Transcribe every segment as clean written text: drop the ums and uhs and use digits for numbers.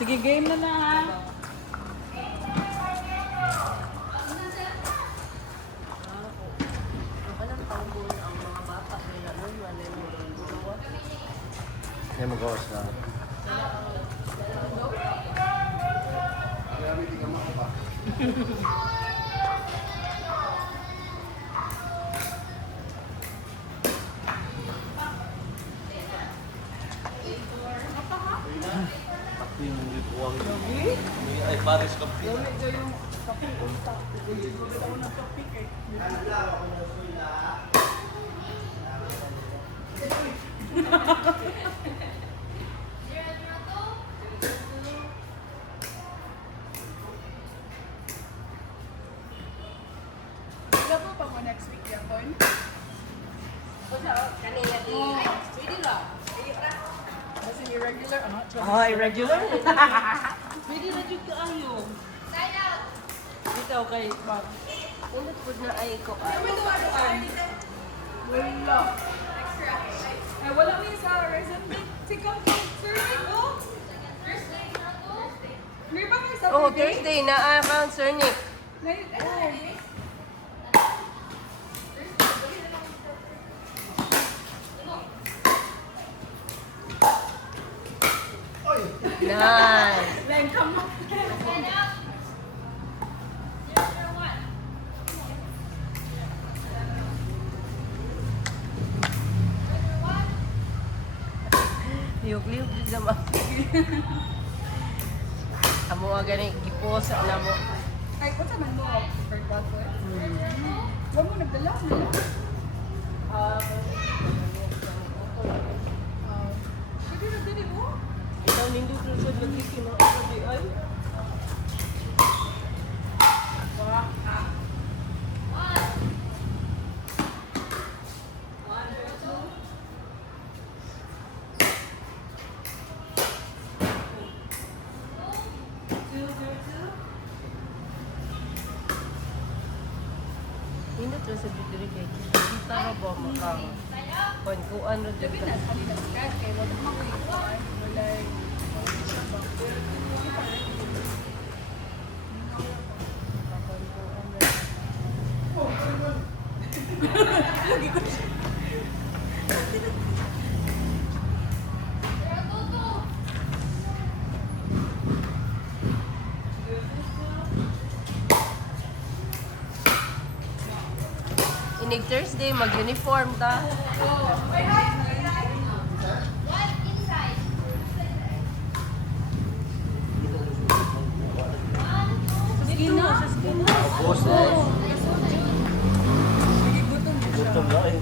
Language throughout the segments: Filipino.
Sige, game na na ha. Hindi mag-gawas na. Kapi yung likuang. Ay, Paris kapi. Wala po pa mo next week yapon? Kanina di. Pwede lang. Kasi irregular, ano? Oh, irregular? Pwede na dyan ka ayo. Ikaw kay Bob. Ulit po na ay ko. Wala. Ay, wala mo yung sa resume. Si Kong Sir Nico? May ba may sa Oh, Thursday na account, Sir Nick. Nice. Like, come on. Liyog-liyog din naman. Amo nga gani, kiposa na mo. Ay, kung saan man mo? For that one? Huwag mo nagdala. Pwede na din mo? Ikaw nindot rin sa lagi kinasabi ay. Nindot rin sa bidiri kay kita na ba makang kuan rin Sabi dito. na, sabi na skat. Kaya wala mo ko yung kuhan. Wala yung... Inig Thursday, mag-uniform ta. Sige na. Tapos eh. Gutom na eh.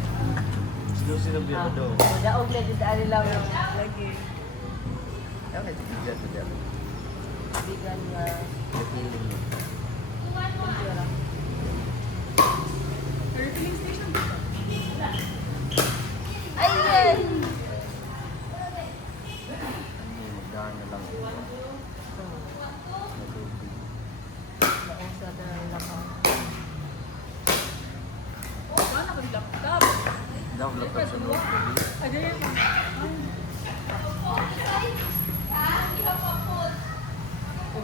Sino sinabi mo daw? Daog na dito ali lang Lagi. Okay, bigyan ko dyan. bigan nga. Nakiling mo. Refilling station. Ayan! Magdaan na lang. Nausa na lang ako. Wala na kong laptop. Download ka sa loob. Agay.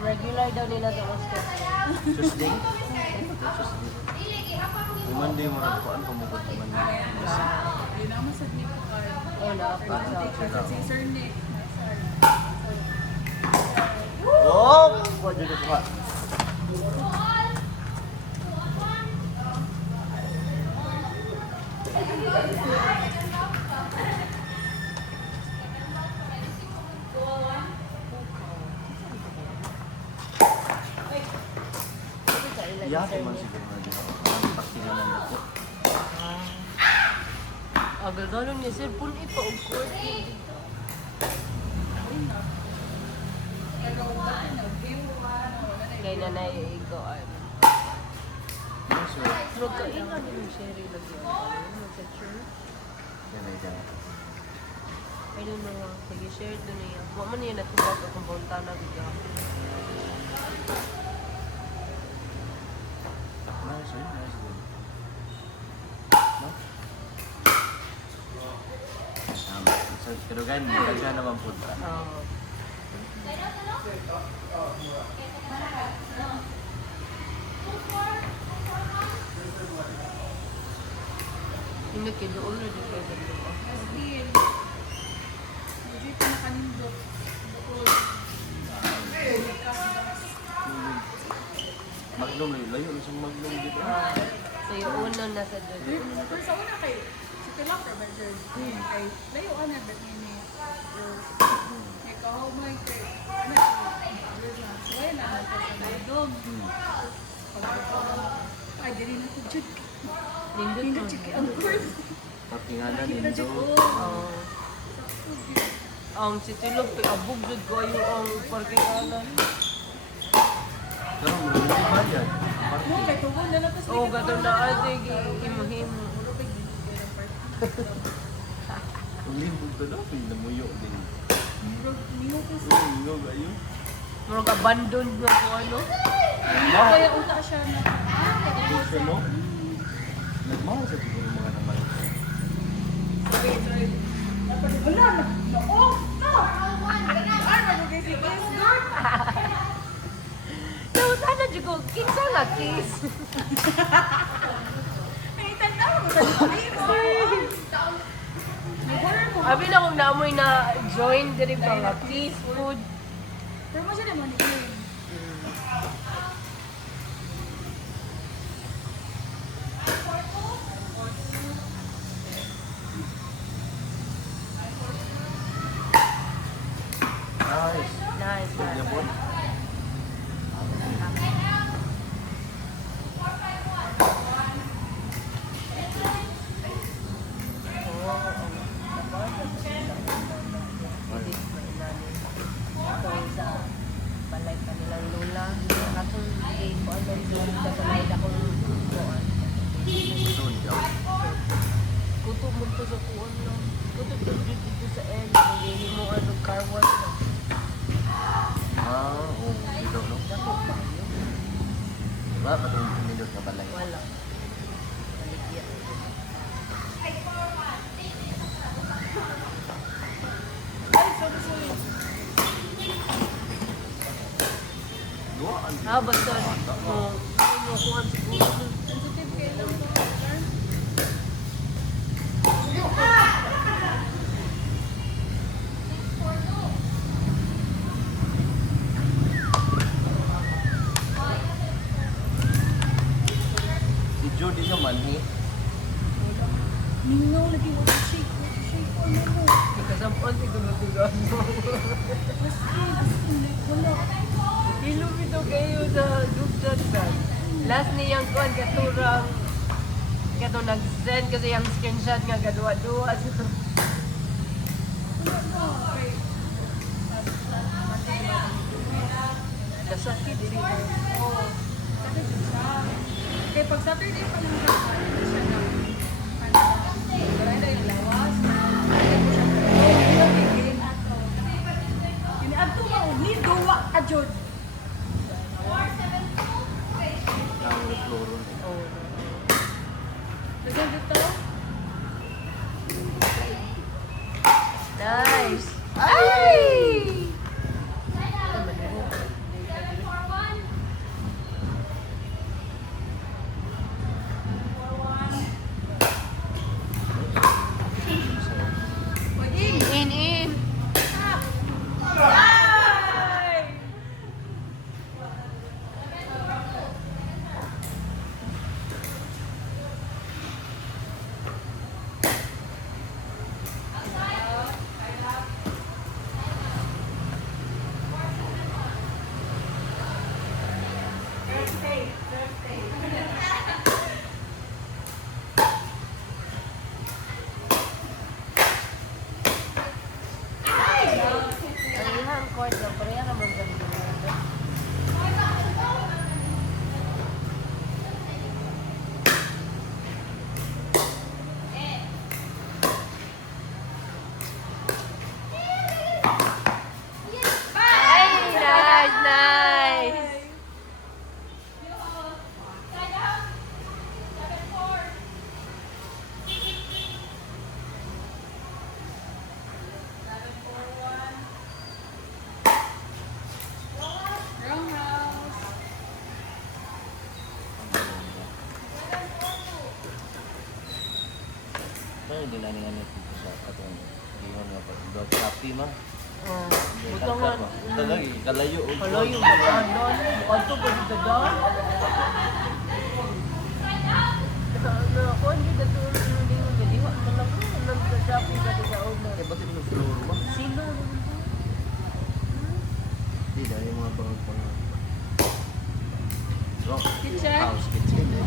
Regular daw nila ito ang schedule. Tuesday? Tuesday. Yung Monday mo rin kuan pamukot naman. Yun naman sa Nick card. Oh, na-upload sa Si Sir Nick. Oh! Kuha dyan ko ha. Yakin man siguro na dyan. Ang pakilanan ako. Agad-agad niya, sir, pun ipa-upload. Kaya na naiigaan. So, Pero kailan yung sharing lagi ang mag-share? yan ay dyan. I don't know. Sige, share doon niya. Huwag man niya natubag akong bunta na bigyan. Nice, eh? Nice din. No? So, pero ganyan, nagka naman po. Oo. Hindi kayo doon na dito kayo dalawa. Asbin. Hindi ko nakanindot. Bukol. Maglum na yun. Layo na siyang maglum dito. So yung una nasa doon. Pero sa una kay, si Tilak or Berger, kay layo ka na, bet niya kay kahumay kay, ano, suway na, sa daidom. Ay, dili na ito, Jud. Nindot Hindi mo. chiki ang course. Patinganan Kita din Jud, doon. Oo. Ang si Tilog, abog jud ko yung ang parkinganan. Pero hindi ba yan? Mo, kay tugon na natas. Oo, gano'n na ate, himo-himo. Ang limbog ka daw. Pinamuyo din. Mingo ko sa. Limbog ayo. Murag abandoned mo ko ano. Kaya uta siya na. Hindi siya no? Nagmahal sa siguro mga naman. Wala na. Na-off na. Ay, magugay si Kiss, girl. So, sana dyan ko, kinsa nga kiss. Ay, tanaw mo sa Kiss. Nag-horror mo. Abi na kung naamoy na join diri pa nga kiss food. Pero mo siya naman ito. Nice. Nice, Good nice. po. Balay kanilang lola. Atong ko ano doon sa balay akong kuan. Doon ka. Kuto mo to sa kuan lang. Kuto to dito sa end. Hindi mo ano car wash na. Oo. Dito, no? Dako pa yun. Wala pa itong pinindot na balay. Wala. Baligyan. Ay, sorry. Duwaan. Ah, basta mo kuan siguro. Sensitive kayo lang ito. Girl. Si Judy siya manhi. Mingaw lagi mo. Shake. Shake. Ano mo? Ikasampon siguro tugan mo. Askin. Wala. Ilum ito kayo sa group chat sa. Last niyang kuan katurang kato nag-send kasi yung screenshot nga gadwa-dua. Kasakit dili ko. Oo. Sabi ko siya. Kaya pag Saturday pa lang siya, ano siya na, wala na yung lawas. Kaya ko siya, game ato. Ini ato mo, ni duwa ka, Jod. Ang floro. Oh. Kasi dito, Nice. Ay! pwedeng. In. Ay! din ani dito sa katong iwan nga pag dog copy ma. Buto nga. Talaga kalayo og Kalayo mo ka doon. Kanto pa dito doon. Ako hindi dito hindi mo gadiwa mo lang ko nang sasabi ka sa una. Eh bakit mo floor ma? Sino? Di dahil mga pang so, Kitchen? house kitchen eh.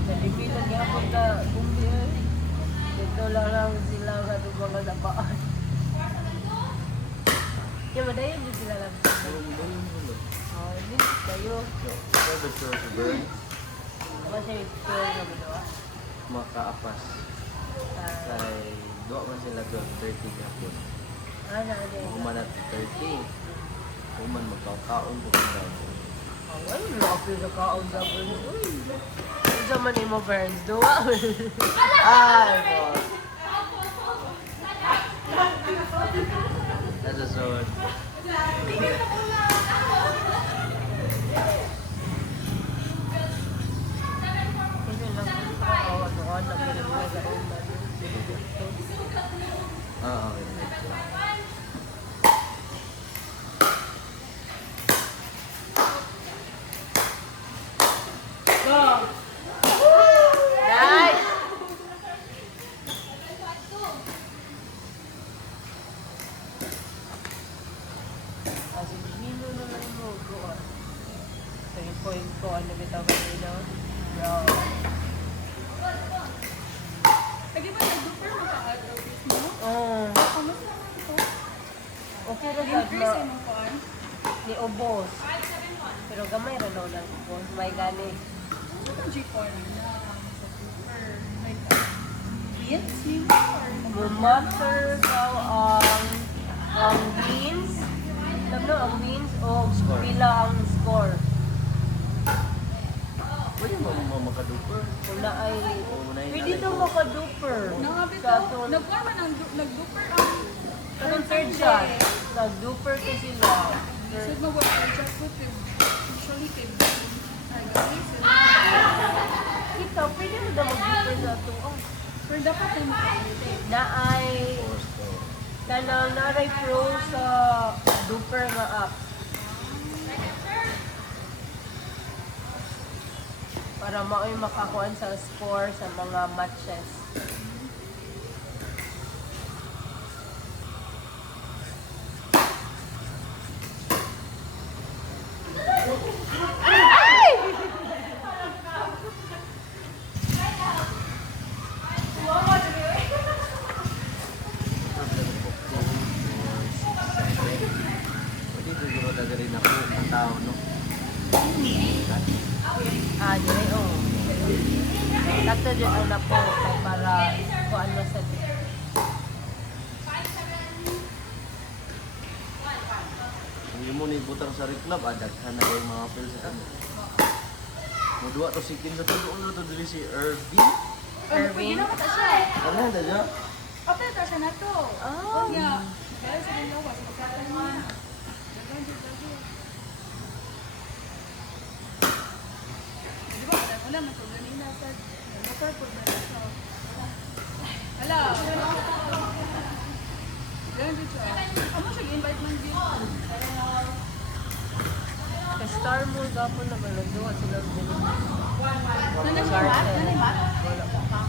Kalibilan nga po na bumbi eh. Dito lang sila ka itong mga napaan. Yung madayon din sila lang. Hindi kayo. Private store sa burn, Kasi store na ginawa. makaapas. Kay duwa man sila 12:30 gapon. Ano din? Human at 30. Human magkakaon po daw. Ay, lapis na kaon sa burn. Uy! Ano sa man mo, Burns? Duwa? Ay, boss. That's a sword. Kasi lang ko ano-ano. Pero mga gaon na din. Ah, okay. Nice! Kasi hino na lang mo ko. 3 point ko ano kita ba nila? Bro. Lagi ba nag-super mo ka at office mo? Oh, Kamusta naman ito? okay ra sad Increase na ay mong kuan? ni ubos. Pero gamay ra daw lang ubos. May gani. Ano ang G-Corn na sa super? May beans nimo or Master daw ang wins. Alam mo, ang wins o Score. pila ang score. Pwede mo makaduper. Wala ay... Una yung Pwede daw makaduper. nangabit Sa ko, aton. nagkuan man ang nag-duper ang Anong third shot? Nag-duper ko sila. Isod mo ba ang chat ko kay usually kay ay guys. Ikaw, pwede mo daw mag-duper sa ato. Oh, Pero dapat ay makakalitin. na ay... Kanang naray pro sa duper nga app. Para mao'y makakuan sa score sa mga matches. Pwede siguro talaga rin ako ang tao, no? Ah, dire oh. Takto dyan ang napo kay para kuan mo sa Ang imo ni butang sa reclub, daghan na yung mga pills sa kanya. Mudua to si Kim sa tulo na to dili si Irvin. Erwin. Ginawa ta siya. Ano na dyan? Apel ta siya na to. Ah. Kaya, kaya sa dinyo was pagkatan niya. Dagan jud lagi. Di ba wala man to ganina sa motor po na siya. Hala. Dagan jud siya. Amo siya invite man dito. Kay Star mo gapon na malunduwa sila din. Nana siya mat? Nana mat? Wala pa.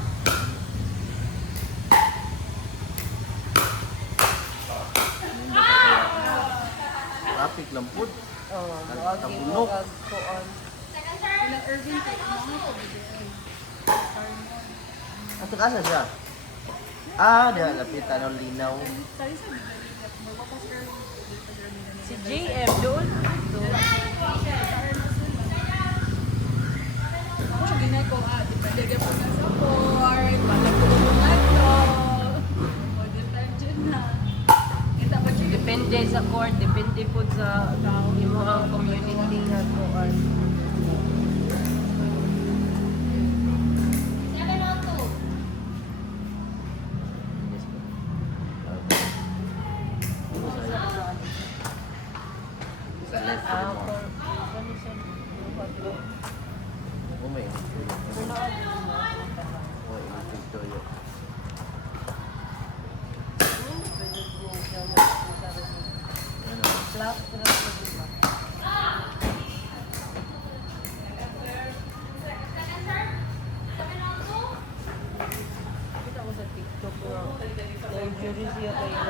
Traffic lang po. Oh, muagi mo Tabunok. kuan. Sila Irvin kay mga ko bigay. Ato kasa siya? Ah, diha lapitan ng linaw. Sorry sa bigay. Magpapas Irvin. Dito sa Irvin na Si nila. JM doon. Ako siya ginay ko, depende ka po na sa port, palag ko na to. O, detergent na. Kita ba siya? Depende sa court, depende po sa imuhang community nga kuan. Sa left Ah, mo. for ganun siya. Oh, may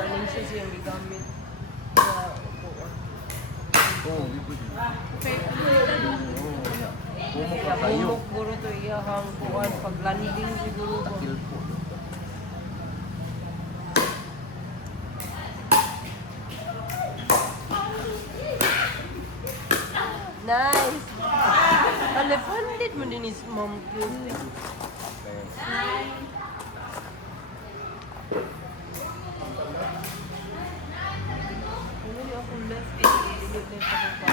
running shoes yung gigamit sa upuan. Oo, di po din. Okay, Oo. Bumok ka kayo. Bumok guro to iyahang kuan pag landing siguro ko. Takil po. Nice! Alefandit mo din is mom cute. Okay. Ano yung akong left eh, delete na ito pa.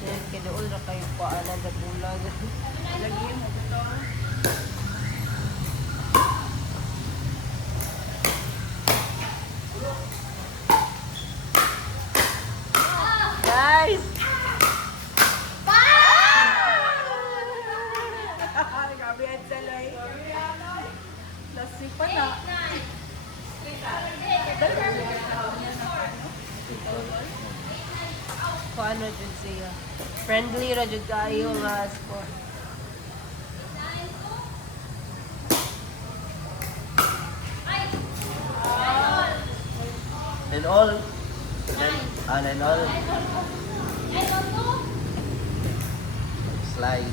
Yes, kaya doon na kayo paanan sa bulag. lagi mo ito. Guys! Grabe at salay. Nasipa na. Kung ano dyan siya. Friendly ra dyan kayo nga sport. And all. And all. Slide.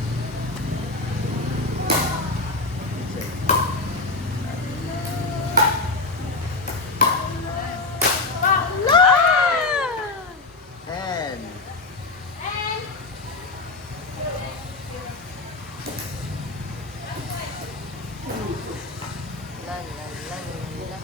And Lan, lan, lan, lan, lan.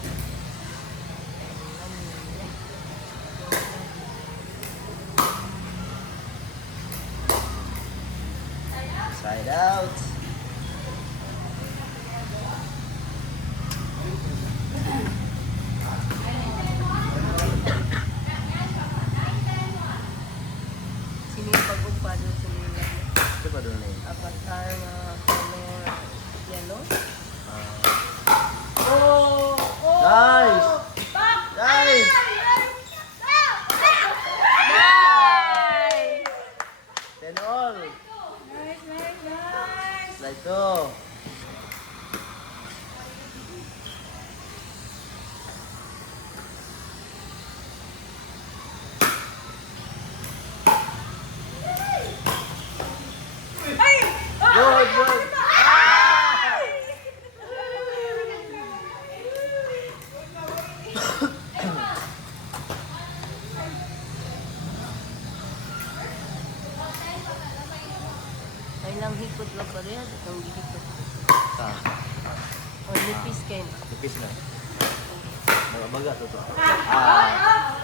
side out. Sino yung pag-upado sa nila? Ito pa doon eh. Avatar na color yellow? Oh! Oh! Guys! Back! Guys! Nice! And all. Nice, nice, nice! Slide to. Ay! Good, good. Ay lang hikot lang pa rin. Itong hikot. Ah, O nipis kayo. tipis na. Baga to to. Ah.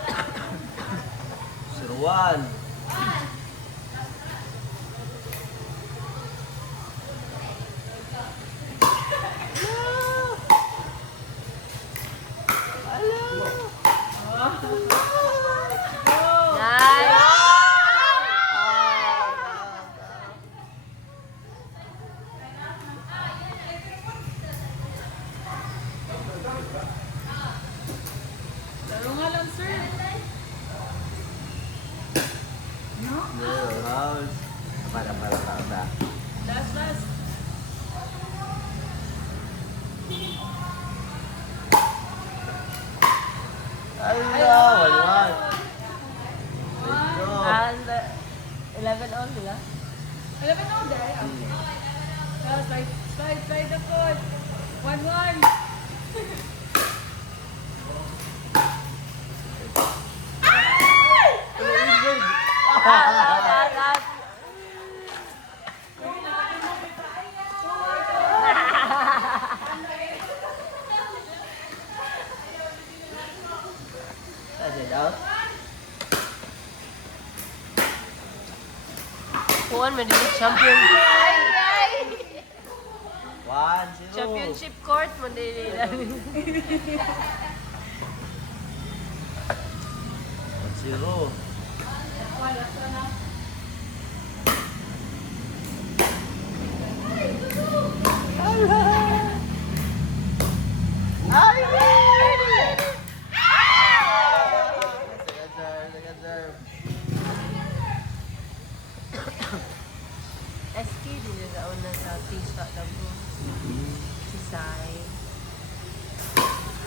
Seruan. Nice! Laro nga lang, sir. No? Your house. Para. Last, last. Allah, walwan. Let's go. And 11 all nila? Alam mo na, Day? Slide, slide, slide the foot. 1-1. Side out. Kuhan man din champion. 1-0. Championship court man din nila. 1-0.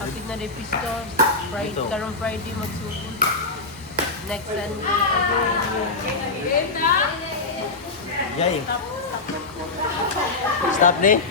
Kapit na rin pisto. Friday, Ito. karong Friday magsugod. Next Sunday. Yay. Stop ni.